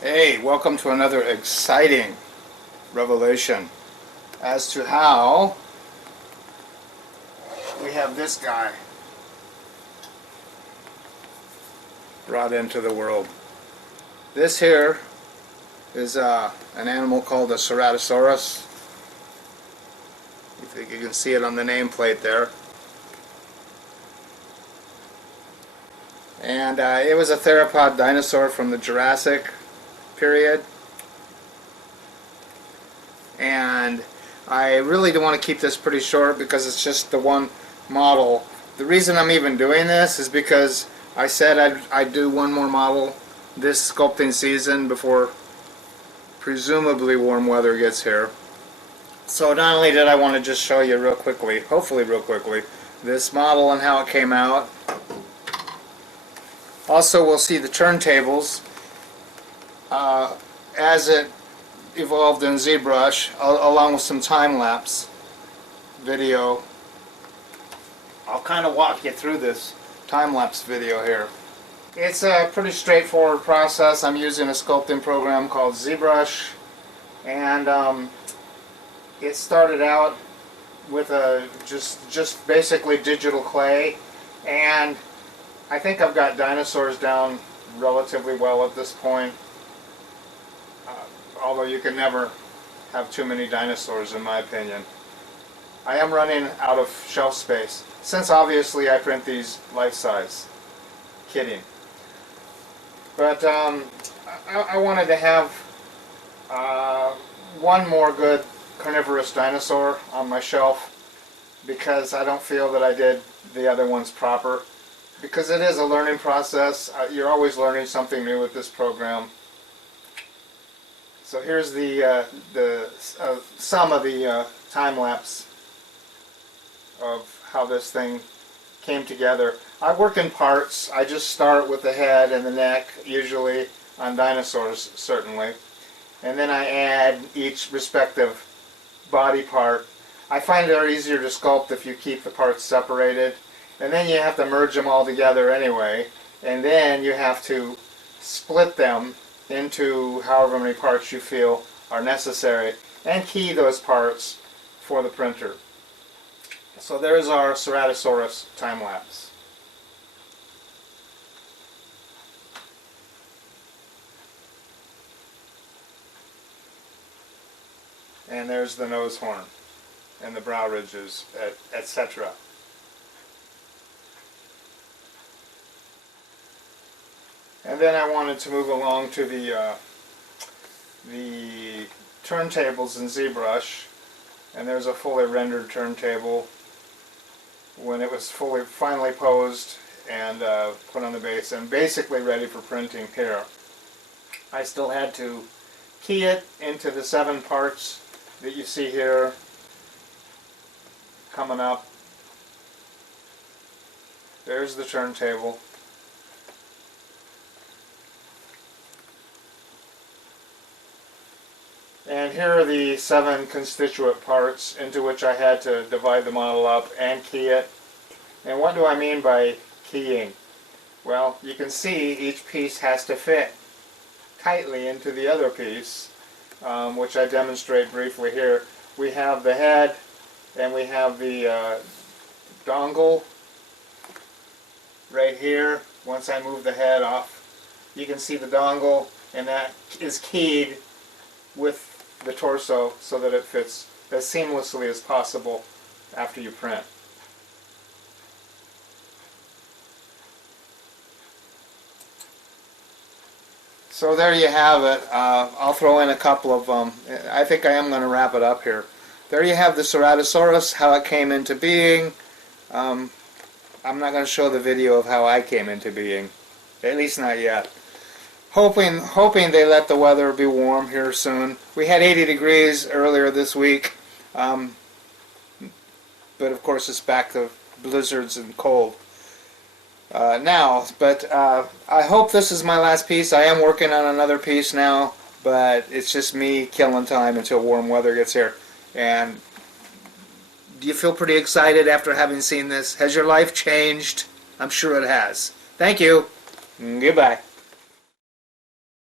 Hey, welcome to another exciting revelation as to how we have this guy brought into the world. This here is an animal called a Ceratosaurus. You think you can see it on the nameplate there. And it was a theropod dinosaur from the Jurassic period, and I really do want to keep this pretty short because it's just the one model. The reason I'm even doing this is because I said I'd do one more model this sculpting season before presumably warm weather gets here. So not only did I want to just show you real quickly, hopefully real quickly, this model and how it came out. Also we'll see the turntables as it evolved in ZBrush, along with some time-lapse video. I'll kind of walk you through this time-lapse video here. It's a pretty straightforward process. I'm using a sculpting program called ZBrush, and it started out with a just basically digital clay, and I think I've got dinosaurs down relatively well at this point. Although you can never have too many dinosaurs, in my opinion. I am running out of shelf space, since obviously I print these life-size. Kidding. But I wanted to have one more good carnivorous dinosaur on my shelf, because I don't feel that I did the other ones proper. Because it is a learning process. You're always learning something new with this program. So here's the some of the time-lapse of how this thing came together. I work in parts. I just start with the head and the neck, usually on dinosaurs, certainly. And then I add each respective body part. I find they're easier to sculpt if you keep the parts separated. And then you have to merge them all together anyway. And then you have to split them into however many parts you feel are necessary, and key those parts for the printer. So there's our Ceratosaurus time-lapse. And there's the nose horn and the brow ridges, etc. And then I wanted to move along to the turntables in ZBrush, and there's a fully rendered turntable when it was finally posed and put on the base and basically ready for printing here. I still had to key it into the 7 parts that you see here coming up. There's the turntable. And here are the 7 constituent parts into which I had to divide the model up and key it. And what do I mean by keying? Well, you can see each piece has to fit tightly into the other piece, which I demonstrate briefly here. We have the head and we have the dongle right here. Once I move the head off, you can see the dongle, and that is keyed with the torso so that it fits as seamlessly as possible after you print. So there you have it. I'll throw in a couple of them. I think I am going to wrap it up here. There you have the Ceratosaurus, how it came into being. I'm not going to show the video of how I came into being, at least not yet. Hoping they let the weather be warm here soon. We had 80 degrees earlier this week, but of course it's back to blizzards and cold now. But I hope this is my last piece. I am working on another piece now, but it's just me killing time until warm weather gets here. And do you feel pretty excited after having seen this? Has your life changed? I'm sure it has. Thank you. Goodbye.